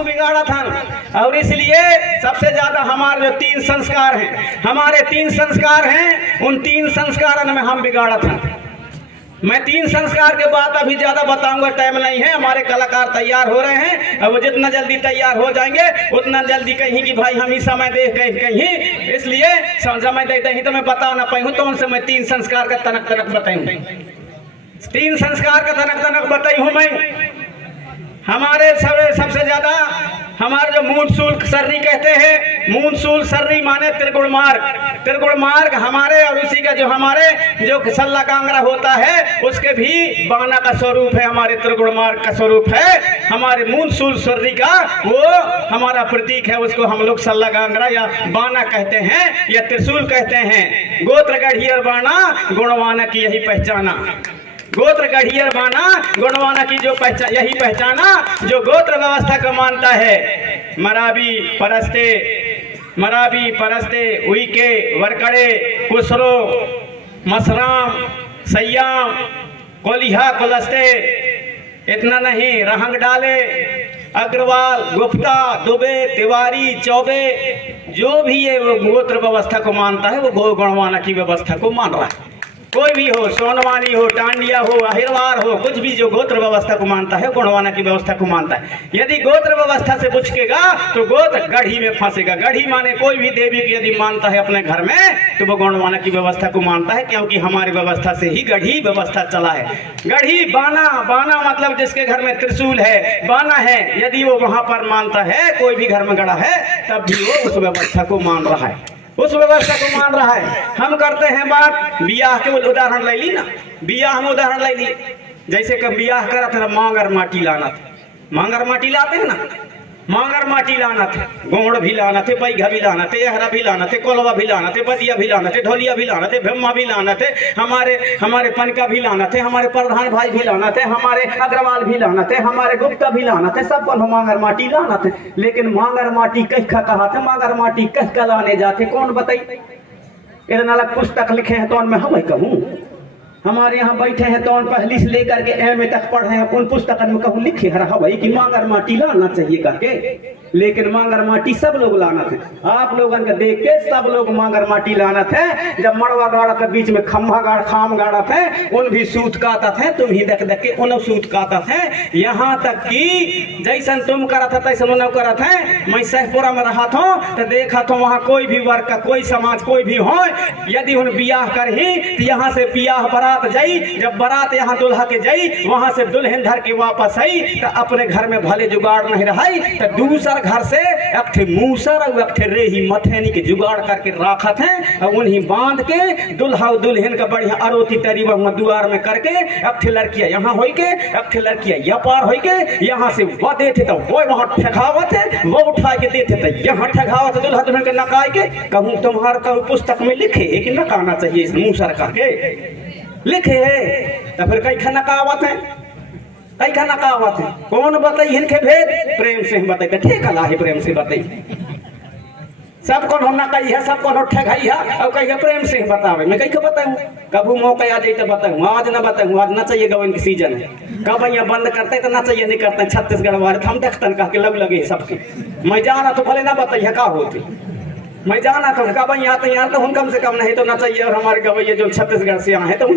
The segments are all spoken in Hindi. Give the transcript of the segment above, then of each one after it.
हमको बिगाड़ा था। और इसलिए सबसे ज्यादा हमारे जो 3 संस्कार हैं, हमारे 3 संस्कार हैं, उन 3 संस्कारों में हम बिगाड़ा था। मैं 3 संस्कार के बाद अभी ज्यादा बताऊंगा, टाइम नहीं है। हमारे कलाकार तैयार हो रहे हैं, अब वो जितना जल्दी तैयार हो जाएंगे उतना जल्दी कहीं कि भाई हम ही समय दे कहीं, इसलिए समय देते ही तो मैं बता ना पाऊँ, तो उनसे मैं 3 संस्कार का तनक तनक बताऊँ, 3 संस्कार का तनक तनक बताई हूँ मैं। हमारे सबसे ज्यादा हमारे जो मूलशूल सर्री कहते हैं, मूलशूल सर्री माने त्रिगुण मार्ग, त्रिगुण मार्ग हमारे, और उसी का जो हमारे जो सल्ला कांगड़ा होता है उसके भी बाना का स्वरूप है, हमारे त्रिगुण मार्ग का स्वरूप है। हमारे मूलशूल सर्री का वो हमारा प्रतीक है, उसको हम लोग सल्ला कांगड़ा या बाना कहते हैं या त्रिशूल कहते हैं। गोत्र गढ़ियर बाना गुणवाना की यही पहचाना, गोत्र गढ़ियर बाना गुणवाना की जो पहचान, यही पहचाना जो गोत्र व्यवस्था को मानता है। मराबी परस्ते उइके वरकड़े कुसरो मसराम सयाम कोलिहा कोलस्ते, इतना नहीं, रहंग डाले अग्रवाल गुप्ता दुबे तिवारी चौबे, जो भी ये गोत्र व्यवस्था को मानता है वो गुणवाना की व्यवस्था को मान रहा है। कोई भी हो, सोनवानी हो, टांडिया हो, अहिरवार हो, कुछ भी जो गोत्र व्यवस्था को मानता है गुणवाना की व्यवस्था को मानता है। यदि गोत्र व्यवस्था से पूछेगा तो गोत्र गढ़ी में फंसेगा। गढ़ी माने कोई भी देवी की यदि मानता है अपने घर में तो वो गुणवाना की व्यवस्था को मानता है, क्योंकि हमारी व्यवस्था से ही गढ़ी व्यवस्था चला है। गढ़ी बाना, बाना मतलब जिसके घर में त्रिशूल है, बाना है, यदि वो वहां पर मानता है, कोई भी घर में गढ़ा है, तब भी वो उस व्यवस्था को मान रहा है, उस व्यवस्था को मान रहा है। हम करते हैं बात बियाह के उदाहरण ले ली ना, बियाह में उदाहरण ले ली, जैसे कि बियाह करा था मांगर माटी लाना था, मांगर माटी लाते हैं ना, मांगर माटी लाना थे, गोड़ भी लाना थे, पैघा भी लाना थे, एहरा भी लाना थे, कोलवा भी लाना थे, बदिया भी लाना थे, ढोलिया भी लाना थे, भम्मा भी लाना थे, हमारे पनका भी लाना थे, हमारे प्रधान भाई भी लाना थे, हमारे अग्रवाल भी लाना थे, हमारे गुप्ता भी लाना थे, सबको मांगर माटी लाना थे। लेकिन मांगर माटी कह कहा था, मांगर माटी कह लाने जाते, कौन बताई? इतना अलग पुस्तक लिखे हैं तो मैं हम कहूँ, हमारे यहाँ बैठे हैं तो पहली से लेकर के एम तक पढ़े हैं, उन पुस्तक में कहूँ लिखे रहा भाई कि मांगर माटी लाना चाहिए करके, लेकिन मांगर माटी सब लोग लाना थे। आप लोगों के देख के सब लोग मांगर माटी लाना थे। जब मड़वा गाड़ा के बीच में खम्भा गाड़ खाम गाड़ा थे, उन भी सूत काता थे, तुम ही देख देख के उन सूत काता थे। यहाँ तक कि जैसन तुम करा था तैसे उन करा थे। मैं सहपुरा में रहा था तो देखा था वहाँ कोई भी वर्ग का, कोई समाज कोई भी हो, यदि उन बियाह कर ही तो यहाँ से बियाह बारात जाई, जब बारात यहाँ दुल्हा के जाई, वहाँ से दुल्हन धर के वापस आई तो अपने घर में भले जुगाड़ नहीं रहाई तो दूसर घर से एक थे मूसर और एक थे रेही मथेनी के जुगाड़ करके रखा थे, और उन्हीं बांध के दुल्हा दुल्हन का बढ़िया अरोती तरी वहाँ दुआर में करके एक थे लड़कियां यहाँ हो के, एक थे लड़कियां यहाँ पार हो के, यहाँ से वो देते तो वो वहाँ ठगावत है, वो उठा के देते तो यहाँ ठगावत, दुल्हा दुल्हन के नकाय के। कहूँ तुम्हारा कहूँ पुस्तक में लिखे है कि नकाना चाहिए इस मूसर करके, लिखे है तो फिर कई खाना कहावत है, कई खाना कहावत है, कौन बताई इनके भेद? प्रेम से बताई, ठीक है प्रेम से बताई, सब कौन होना कही है, सब कौन हो ठगाई है, और कही प्रेम से बतावे। मैं कहीं बताऊँ, कबू मौका आ जाए तो बताऊँ, आज ना बताऊँ, आज ना चाहिए गवन की सीजन है, कब यहाँ बंद करते तो ना चाहिए नहीं करते, छत्तीसगढ़ वाले हम देखते कह के लग लगे सबके। मैं जाना तो भले ना बताइए का होती, मैं जाना था उनका भाई यहाँ तो उन कम से कम नहीं तो ना चाहिए। और हमारे गवैये जो छत्तीसगढ़ से यहाँ है तो उन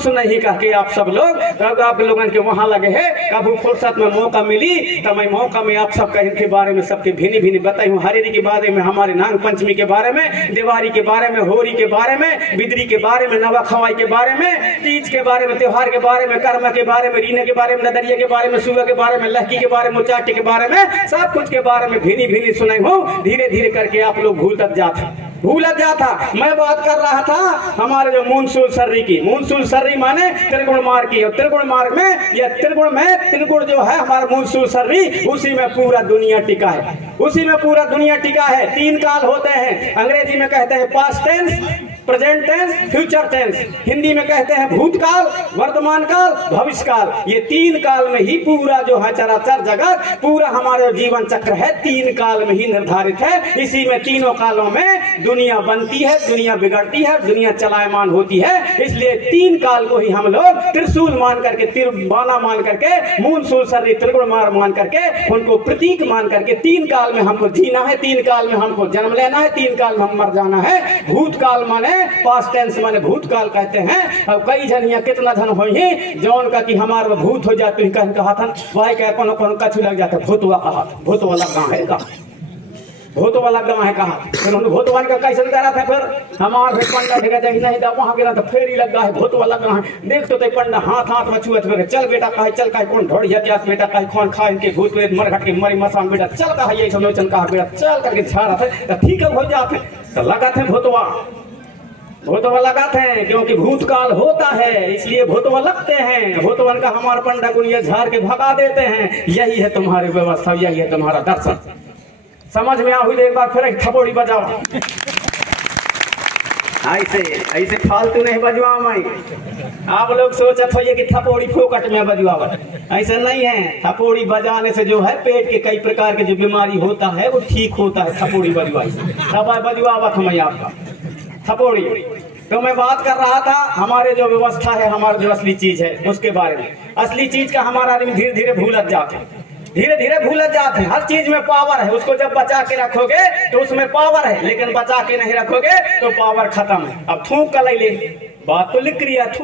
सुनाई ही कह के आप सब लोग, आप लोगों के वहाँ लगे हैं। कभी फुर्सत में मौका मिली तो मैं मौका में आप सब इनके बारे में सबके भिनी भिनी बताई हूँ। हरेरी के बारे में, हमारे नाग पंचमी के बारे में, दिवाली के बारे में, होरी के बारे में, बिदरी के बारे में, नवा खवाई के बारे में, तीज के बारे में, त्योहार के बारे में, कर्म के बारे में, रीने के बारे में, नदरिया के बारे में, सुबह के बारे में, लहकी के बारे में, चाटी के बारे में, सब कुछ के बारे में भिनी भिनी सुनाई हूँ। धीरे धीरे करके आप लोग भूलत जाता। मैं बात कर रहा था हमारे जो मूलशूल सर्री की, मूलशूल सर्री माने त्रिगुण मार्ग की, और त्रिगुण मार्ग में या त्रिगुण में त्रिगुण जो है हमारा मूलशूल सर्री, उसी में पूरा दुनिया टिका है, उसी में पूरा दुनिया टिका है। 3 काल होते हैं, अंग्रेजी में कहते हैं past tense, present tense, future tense, Hindi में कहते हैं भूतकाल, वर्तमान काल, भविष्य काल। ये 3 काल में ही पूरा जो है चराचर जगत, पूरा हमारा जीवन चक्र है 3 काल में ही निर्धारित है। इसी में तीनों कालों में दुनिया बनती है, दुनिया बिगड़ती है, दुनिया चलायमान होती है। इसलिए तीन काल को ही हम लोग त्रिशूल मान करके, तिरबाना मान करके, मूल सूल सर्री त्रिगुण मार मान करके, उनको प्रतीक मान करके तीन काल में हमको जीना है, तीन काल में हमको जन्म लेना है, तीन काल में हम मर जाना है। भूतकाल माने पास्ट टेंस माने भूतकाल कहते हैं। अब कई जनिया कितना धन हो ही जौन का कि हमारे भूत हो जाते हैं, कहीं कहा था वही कह कोनो कोनो कछु लग जाता, भूतवा कहा, भूत वाला गाँव है का, भूत वाला गाँव है कहा, फिर हमने भूत वाले का कैसे करा था, फिर हमारे फिर पंडा देखा जाए नहीं था वहाँ गिरा तो फेर ही लगा है, भूत वाला गाँव है। देख तो पंडा हाथ हाथ में छुए थे, चल बेटा कहे, चल कहे कौन ढोड़ जाते बेटा कहे कौन खाए इनके भूत प्रेत मर घट के मरी मसान बेटा, चल कहा ये सब लोचन कहा बेटा, चल करके झाड़ा थे तो ठीक है हो जाते, तो लगा थे भूतवा, भूतवा लगाते हैं क्योंकि भूतकाल होता है, इसलिए भूतवा लगते हैं। भूतवन का हमारे पंडा को ये झाड़ के भगा देते हैं। यही है तुम्हारी व्यवस्था, यही है तुम्हारा दर्शन। समझ में आहुई एक बार फिर एक थपोड़ी बजाओ, ऐसे ऐसे फालतू नहीं बजवाओ। मैं आप लोग सोचत हो कि थपोड़ी फोकट में बजवावत, ऐसे नहीं है। थपोड़ी बजाने से जो है पेट के कई प्रकार के जो बीमारी होता है वो ठीक होता है, थपोड़ी बजवाई से। तब बजवावत मैं आपका थपोड़ी। तो मैं बात कर रहा था हमारे जो व्यवस्था है, हमारा जो असली चीज है उसके बारे में। असली चीज का हमारा आदमी धीरे धीरे भूलत जाते हैं, धीरे धीरे भूलत जाते हैं। हर चीज में पावर है, उसको जब बचा के रखोगे तो उसमें पावर है, लेकिन बचा के नहीं रखोगे तो पावर खत्म है। अब थूक कर ले, बात तो लिख रही है।